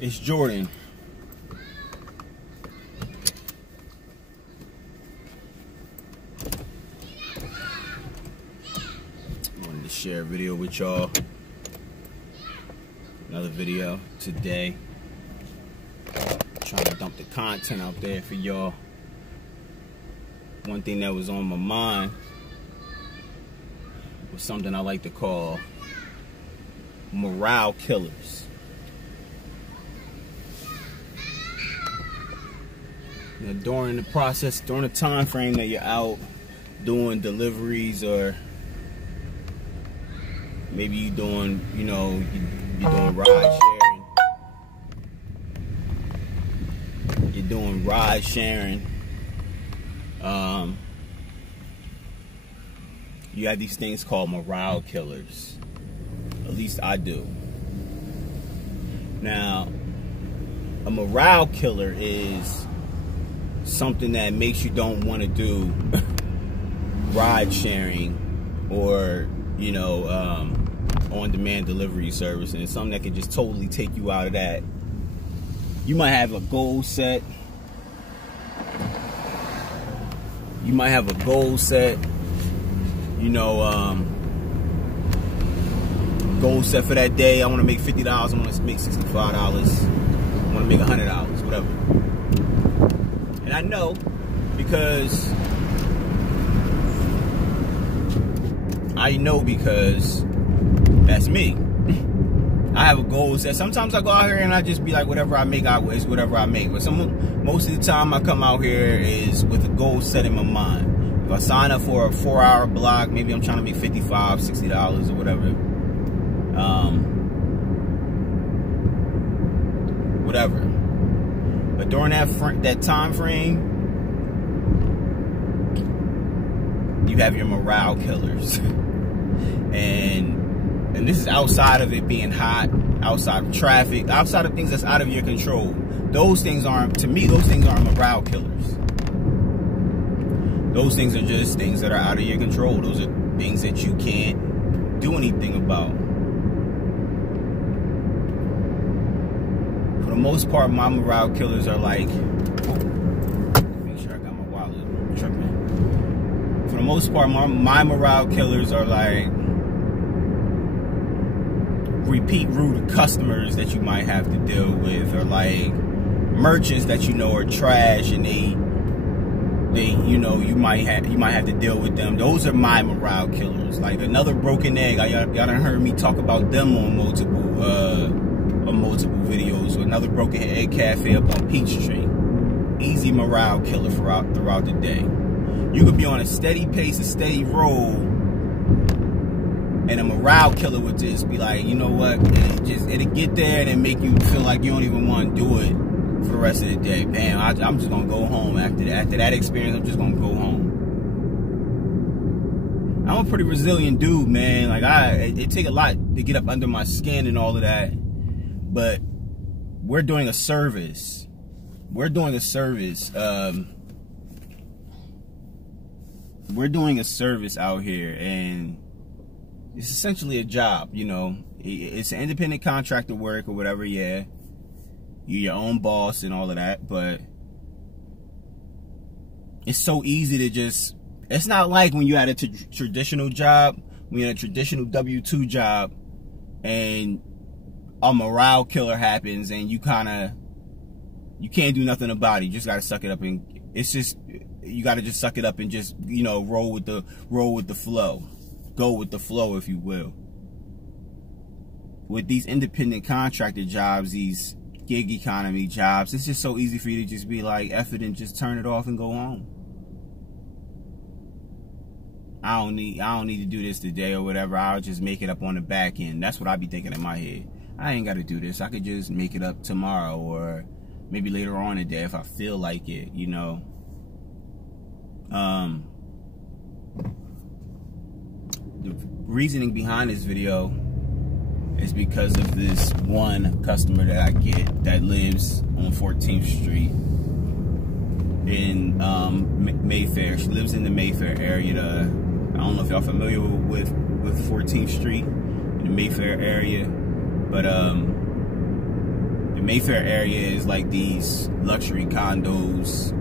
It's Jordan. I wanted to share a video with y'all. Another video today. Trying to dump the content out there for y'all. One thing that was on my mind was something I like to call morale killers. You know, during the process, during the time frame that you're out doing deliveries, or maybe you're doing, you know, you're doing ride sharing. You're doing ride sharing. You have these things called morale killers. At least I do. Now, a morale killer is something that makes you don't want to do ride sharing or, you know, on-demand delivery service, and it's something that can just totally take you out of that. You might have a goal set. You might have a goal set, you know, goal set for that day. I want to make $50. I want to make $65. I want to make $100, whatever. And I know because that's me. I have a goal set. Sometimes I go out here and I just be like, whatever I make, it's whatever I make. But most of the time I come out here is with a goal set in my mind. If I sign up for a 4-hour block, maybe I'm trying to make $55, $60 or whatever. Whatever. But during that time frame, you have your morale killers. And this is outside of it being hot, outside of traffic, outside of things that's out of your control. Those things aren't, to me, those things aren't morale killers. Those things are just things that are out of your control. Those are things that you can't do anything about. For the most part, my morale killers are like, make sure I got my wallet. For the most part, my morale killers are like repeat rude customers that you might have to deal with, or like merchants that you know are trash, and they you know, you might have to deal with them. Those are my morale killers. Like another broken egg, y'all done heard me talk about them on multiple videos. So another broken egg cafe up on Peachtree. Easy morale killer throughout the day. You could be on a steady pace, a steady roll, and a morale killer would just be like, you know what? It'll get there and it make you feel like you don't even want to do it for the rest of the day. Damn, I'm just gonna go home after that. After that experience, I'm just gonna go home. I'm a pretty resilient dude, man. Like it take a lot to get up under my skin and all of that. But we're doing a service. We're doing a service. We're doing a service out here, and it's essentially a job, you know. It's an independent contractor work or whatever, yeah. You're your own boss and all of that, but it's so easy to just, it's not like when you had a traditional job, when you had a traditional W-2 job, and a morale killer happens and you can't do nothing about it. You just gotta suck it up, and it's just, you gotta just suck it up and just, you know, roll with the flow. Go with the flow, if you will. With these independent contractor jobs, these gig economy jobs, it's just so easy for you to just be like, F it and just turn it off and go home. I don't need to do this today or whatever. I'll just make it up on the back end. That's what I be thinking in my head. I ain't got to do this. I could just make it up tomorrow, or maybe later on in the day if I feel like it, you know. The reasoning behind this video is because of this one customer that I get that lives on 14th Street in Mayfair. She lives in the Mayfair area. I don't know if y'all familiar with 14th Street in the Mayfair area, but the Mayfair area is like these luxury condos.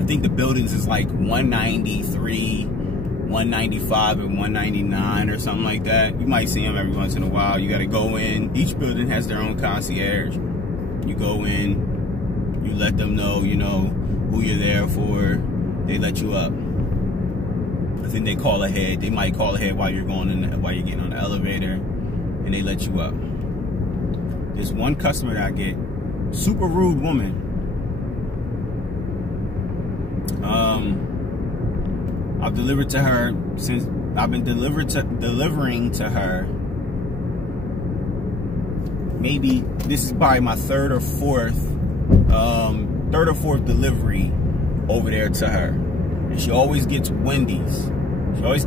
I think the buildings is like 193, 195, and 199 or something like that. You might see them every once in a while. You got to go in. Each building has their own concierge. You go in, you let them know, you know, who you're there for. They let you up. I think they call ahead. They might call ahead while you're getting on the elevator, and they let you up. There's one customer that I get, super rude woman. I've delivered to her since I've been delivering to her. Maybe this is probably my third or fourth delivery over there to her, and she always gets Wendy's. She always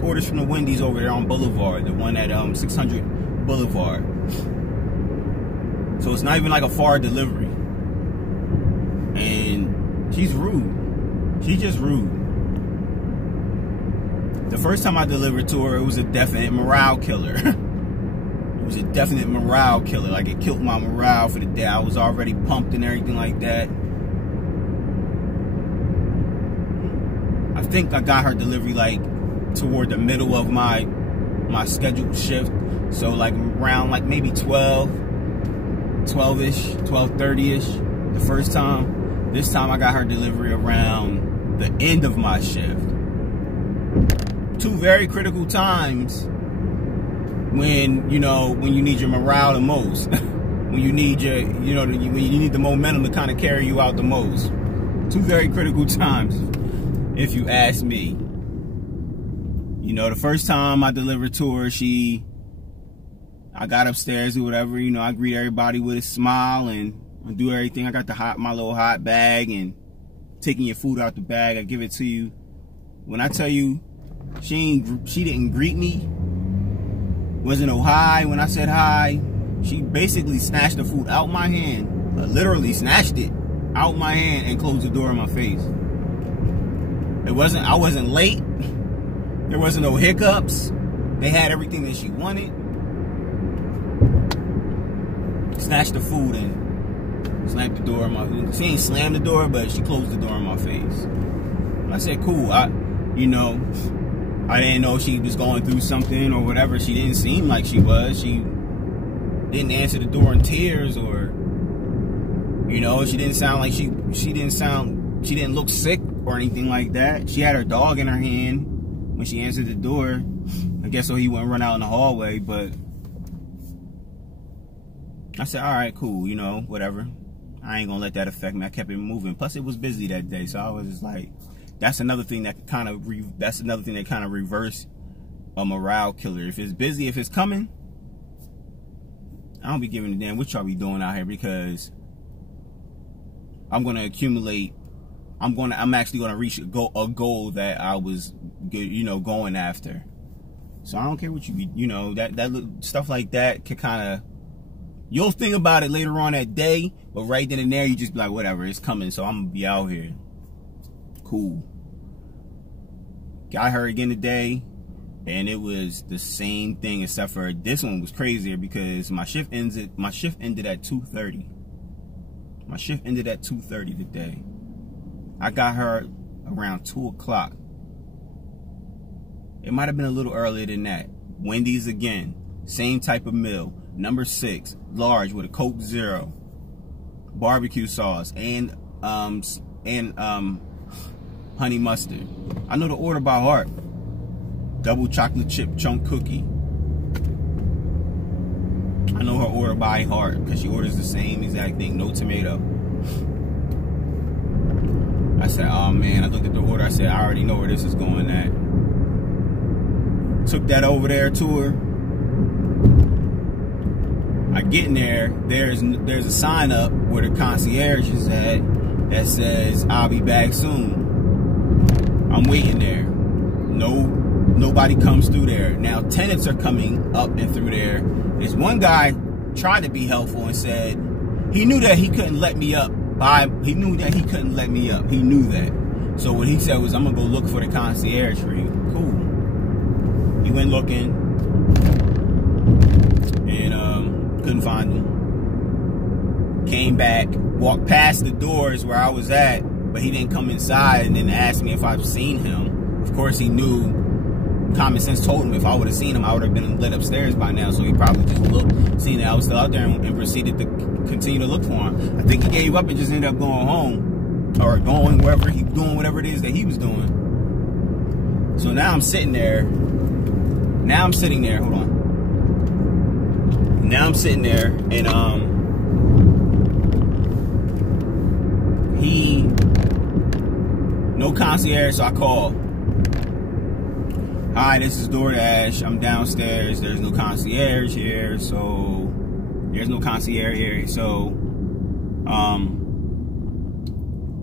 orders from the Wendy's over there on Boulevard, the one at 600 Boulevard. So it's not even like a far delivery, and she's rude. She's just rude. The first time I delivered to her, it was a definite morale killer. It was a definite morale killer. Like, it killed my morale for the day. I was already pumped and everything like that. I think I got her delivery like toward the middle of my scheduled shift. So like around like maybe 12-ish, 12:30-ish the first time. This time I got her delivery around the end of my shift. Two very critical times when, you know, when you need your morale the most. When you need your, you know, when you need the momentum to kind of carry you out the most. Two very critical times, if you ask me. You know, the first time I delivered to her, I got upstairs or whatever, you know, I greet everybody with a smile and I do everything. I got my little hot bag and taking your food out the bag, I give it to you. When I tell you, she didn't greet me, wasn't no hi when I said hi. She basically snatched the food out my hand, literally snatched it out my hand and closed the door in my face. I wasn't late. There wasn't no hiccups. They had everything that she wanted. Snatched the food and slammed the door in my face. She ain't slammed the door, but she closed the door in my face. I said, cool. I didn't know she was going through something or whatever. She didn't seem like she was. She didn't answer the door in tears, or, you know, she didn't sound like she didn't look sick or anything like that. She had her dog in her hand when she answered the door, I guess so he wouldn't run out in the hallway. But I said, all right, cool, you know, whatever. I ain't gonna let that affect me. I kept it moving. Plus, it was busy that day, so I was just like, that's another thing that kind of reverse a morale killer. If it's busy, if it's coming, I don't be giving a damn what y'all be doing out here, because I'm gonna accumulate. I'm actually gonna reach a goal that I was, you know, going after. So I don't care what you be, you know, that stuff like that can kind of, you'll think about it later on that day, but right then and there you just be like, whatever, it's coming, so I'm gonna be out here. Cool. Got her again today, and it was the same thing, except for this one was crazier because my shift ended at 2:30. My shift ended at 2:30 today. I got her around 2 o'clock. It might have been a little earlier than that. Wendy's again, same type of meal, number 6, large with a Coke Zero, barbecue sauce, and honey mustard. I know the order by heart. Double chocolate chip chunk cookie. I know her order by heart because she orders the same exact thing, no tomato. I said, oh man, I looked at the order, I said, I already know where this is going at. Took that over there to her. I get in there, there's a sign up where the concierge is at that says, I'll be back soon. I'm waiting there. Nobody comes through there. Now tenants are coming up and through there. There's one guy tried to be helpful and said he knew that he couldn't let me up. He knew that he couldn't let me up. He knew that. So what he said was, I'm gonna go look for the concierge for you. Cool. He went looking. couldn't find him. Came back, walked past the doors where I was at, but he didn't come inside, and then asked me if I've seen him. Of course, he knew. Common sense told him if I would have seen him, I would have been let upstairs by now. So he probably just looked, seen that I was still out there, and proceeded to continue to look for him. I think he gave up and just ended up going home, or going wherever he doing whatever it is that he was doing. So now I'm sitting there. Now I'm sitting there. Hold on. Now I'm sitting there, and no concierge, so I call. Hi, this is DoorDash. I'm downstairs. There's no concierge here, so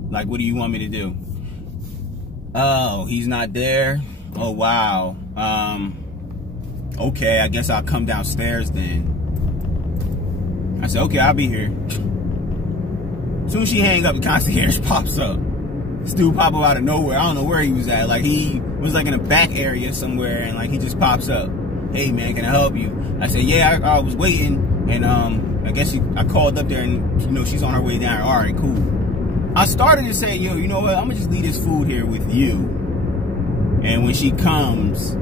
like, what do you want me to do? Oh, he's not there. Oh, wow. Okay, I guess I'll come downstairs then. I said, okay, I'll be here. As soon as she hang up, the concierge pops up. This dude pop up out of nowhere. I don't know where he was at. Like, he was like in a back area somewhere, and like he just pops up. Hey man, can I help you? I said, yeah, I was waiting, and I guess I called up there, and you know, she's on her way down. All right, cool. I started to say, yo, you know what? I'm gonna just leave this food here with you, and when she comes,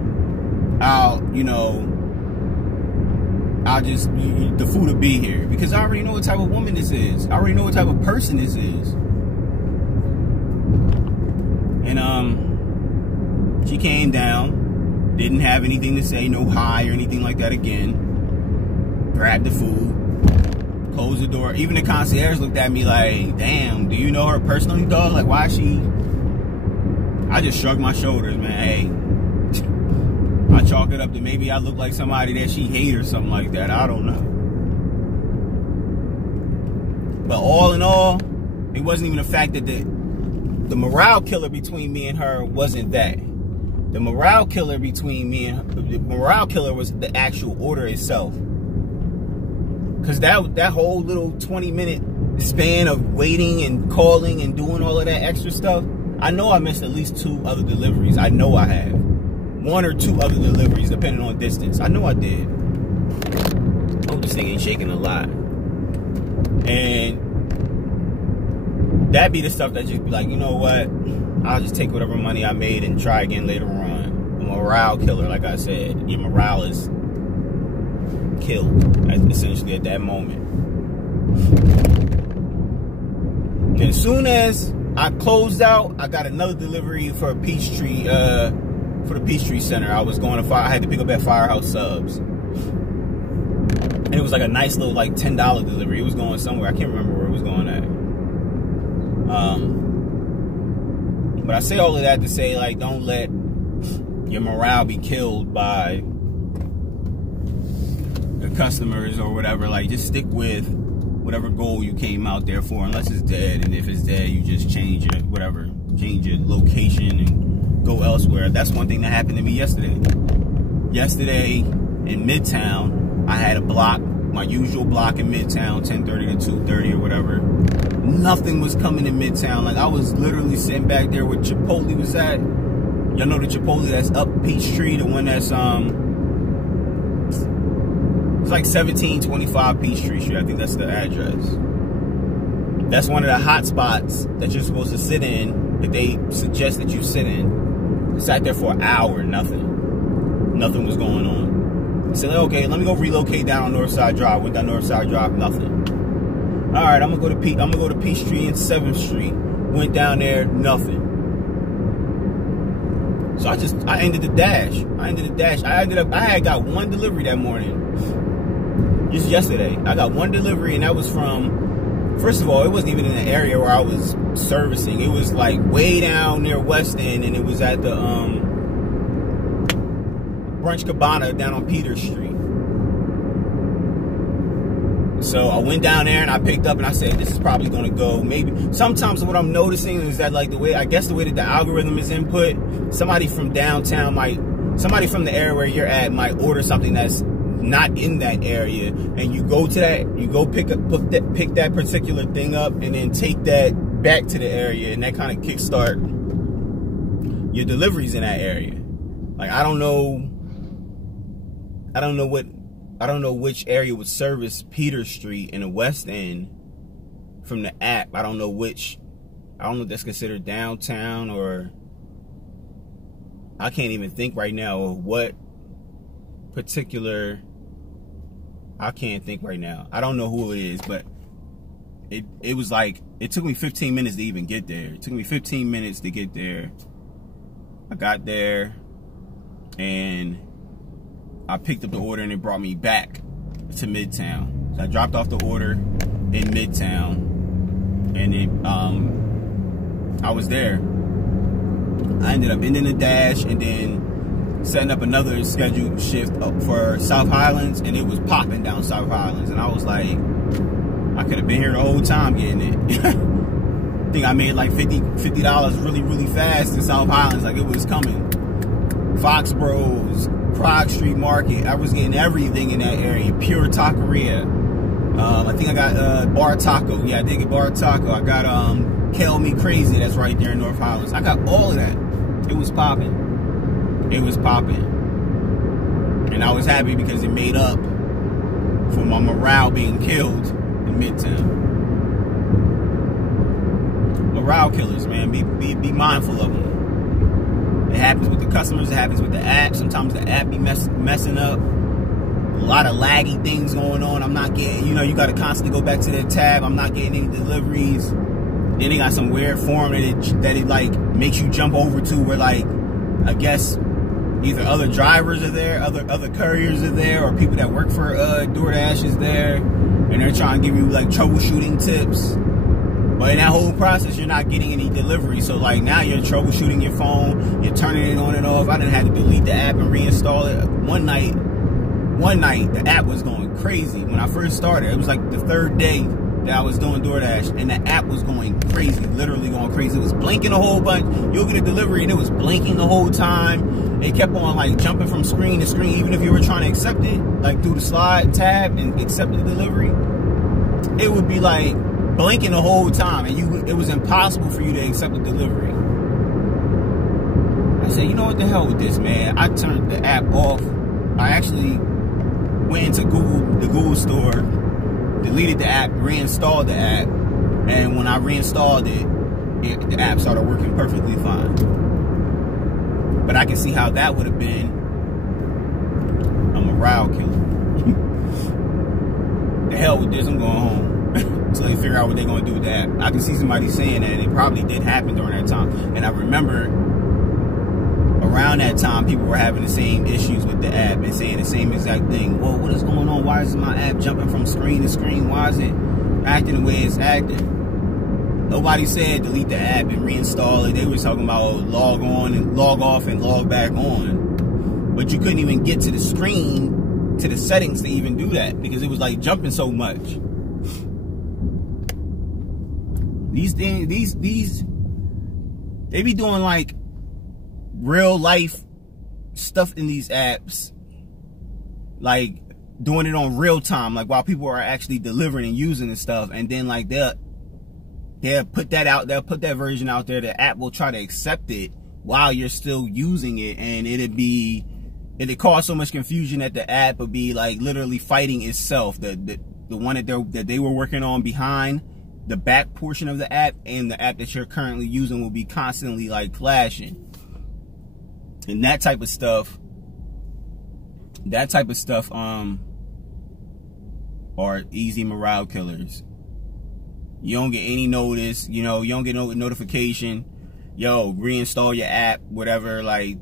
the food will be here, because I already know what type of woman this is. I already know what type of person this is. And she came down, didn't have anything to say, no hi or anything like that again. Grabbed the food, closed the door. Even the concierge looked at me like, damn, do you know her personally, dog? Like, why is she? I just shrugged my shoulders, man. Hey, I chalk it up to maybe I look like somebody that she hates or something like that. I don't know. But all in all, it wasn't even the fact that the morale killer between me and her wasn't that. The morale killer was the actual order itself. Because that whole little 20-minute span of waiting and calling and doing all of that extra stuff, I know I missed at least 2 other deliveries. I know I have. 1 or 2 other deliveries, depending on distance. I know I did. Oh, this thing ain't shaking a lot. And that be the stuff that just be like, you know what? I'll just take whatever money I made and try again later on. A morale killer, like I said. Your morale is killed, essentially, at that moment. And as soon as I closed out, I got another delivery for a Peachtree, for the Peachtree Center. I was going to I had to pick up at Firehouse Subs. And it was like a nice little, like, $10 delivery. It was going somewhere. I can't remember where it was going at. But I say all of that to say, like, don't let your morale be killed by the customers or whatever. Like, just stick with whatever goal you came out there for, unless it's dead. And if it's dead, you just change your location and go elsewhere. That's one thing that happened to me yesterday. Yesterday in Midtown, I had a block, my usual block in Midtown, 10:30 to 2:30 or whatever. Nothing was coming in Midtown. Like, I was literally sitting back there where Chipotle was at. Y'all know the Chipotle that's up Peachtree, the one that's it's like 1725 Peachtree Street. I think that's the address. That's one of the hot spots that you're supposed to sit in, that they suggest that you sit in. Sat there for an hour, nothing was going on. I said, okay, let me go relocate down on Northside Drive. Went down Northside Drive, nothing. All right, I'm gonna go to Peachtree and 7th Street. Went down there, nothing. So I ended the dash. I had got one delivery that morning. Just yesterday. I got one delivery, and that was from, first of all, it wasn't even in the area where I was servicing. It was like way down near West End, and it was at the Brunch Cabana down on Peter Street. So I went down there and I picked up and I said, this is probably going to go maybe. Sometimes what I'm noticing is that, like, the way that the algorithm is input, somebody from downtown somebody from the area where you're at might order something that's not in that area, and you go to that, you go pick that particular thing up and then take that back to the area, and that kind of kickstart your deliveries in that area. Like, I don't know what I don't know which area would service Peter Street in the West End from the app. I don't know if that's considered downtown, or I can't even think right now of what particular. I can't think right now. I don't know who it is, but it was like, it took me 15 minutes to even get there. It took me 15 minutes to get there. I got there and I picked up the order, and it brought me back to Midtown. So I dropped off the order in Midtown, and I was there. I ended up ending the dash and then setting up another scheduled shift up for South Highlands, and it was popping down South Highlands, and I was like, I could have been here the whole time getting it. I think I made like $50 really, really fast in South Highlands, like it was coming. Foxboro's, Prague Street Market, I was getting everything in that area. Pure Taqueria. I think I got Bar Taco. Yeah, I did get Bar Taco. I got Kale Me Crazy, that's right there in North Highlands. I got all of that. It was popping. It was popping. And I was happy because it made up for my morale being killed in Midtown. Morale killers, man. Be mindful of them. It happens with the customers. It happens with the app. Sometimes the app be messing up. A lot of laggy things going on. I'm not getting, you got to constantly go back to that tab. I'm not getting any deliveries. Then they got some weird form that it like makes you jump over to where, like, I guess either other drivers are there, other couriers are there, or people that work for DoorDash is there, and they're trying to give you like troubleshooting tips. But in that whole process, you're not getting any delivery. So like now you're troubleshooting your phone, you're turning it on and off. I done had to delete the app and reinstall it. One night the app was going crazy. When I first started, it was like the third day that I was doing DoorDash, and the app was going crazy, literally going crazy. It was blinking a whole bunch. You'll get a delivery and it was blinking the whole time. It kept on like jumping from screen to screen, even if you were trying to accept it, like through the slide tab and accept the delivery. It would be like blinking the whole time, and it was impossible for you to accept the delivery. I said, you know what the hell with this, man? I turned the app off. I actually went into the Google store, deleted the app, reinstalled the app, and when I reinstalled it, the app started working perfectly fine. But I can see how that would have been a morale killer. The hell with this, I'm going home. Until they figure out what they're going to do with the app. I can see somebody saying that, and it probably did happen during that time. And I remember around that time, people were having the same issues with the app and saying the same exact thing. Well, what is going on? Why is my app jumping from screen to screen? Why is it acting the way it's acting? Nobody said delete the app and reinstall it. They were talking about log on and log off and log back on. But you couldn't even get to the screen, to the settings to even do that, because it was like jumping so much. These things, they be doing like real life stuff in these apps, like doing it on real time, like while people are actually delivering and using the stuff, and then like they'll put that out, they'll put that version out there. The app will try to accept it while you're still using it, and it'd cause so much confusion that the app would be like literally fighting itself. The one that they were working on behind the back portion of the app and the app that you're currently using will be constantly like clashing. And that type of stuff are easy morale killers. You don't get any notice, you don't get no notification. Yo, reinstall your app, whatever. Like,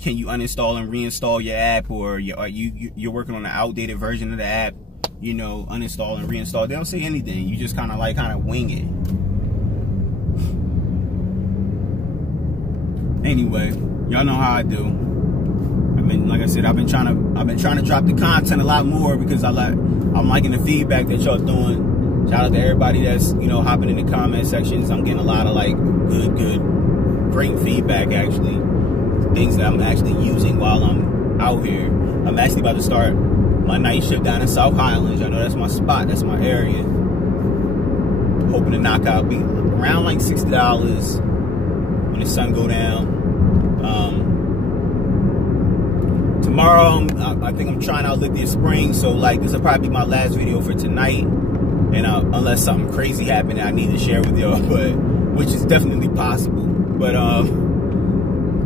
can you uninstall and reinstall your app, or you're working on an outdated version of the app? Uninstall and reinstall. They don't say anything. You just kind of wing it. Anyway, y'all know how I do. Like I said, I've been trying to drop the content a lot more because I'm liking the feedback that y'all doing. Shout out to everybody that's hopping in the comment sections. I'm getting a lot of like good, great feedback, actually. Things that I'm actually using while I'm out here. I'm actually about to start my night shift down in South Highlands. I know that's my spot, that's my area. Hoping to knock out, be around like $60 when the sun go down. tomorrow, I think I'm trying out Lithia Springs, so like this will probably be my last video for tonight. And unless something crazy happened that I need to share with y'all, but which is definitely possible. But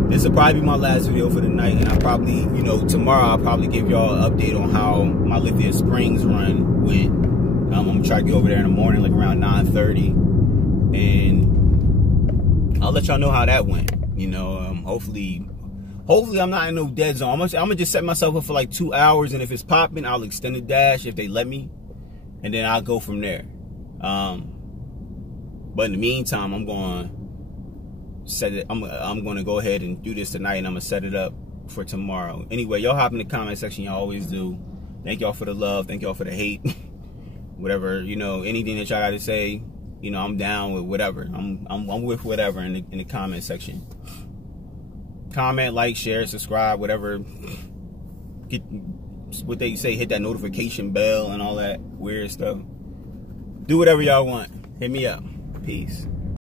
this will probably be my last video for the night, and I'll probably, you know, tomorrow I'll probably give y'all an update on how my Lithia Springs run went. I'm gonna try to get over there in the morning, like around 9:30, and I'll let y'all know how that went. You know, hopefully I'm not in no dead zone. I'm gonna just set myself up for like 2 hours, and if it's popping, I'll extend the dash if they let me, and then I'll go from there. But in the meantime, I'm going to set it. I'm going to go ahead and do this tonight, and I'm going to set it up for tomorrow. Anyway, y'all hop in the comment section. Y'all always do. Thank y'all for the love. Thank y'all for the hate. Whatever, you know, anything that y'all got to say, you know, I'm down with whatever. I'm with whatever in the comment section. Comment, like, share, subscribe, whatever. Get what they say, hit that notification bell and all that weird stuff. Do whatever y'all want. Hit me up. Peace.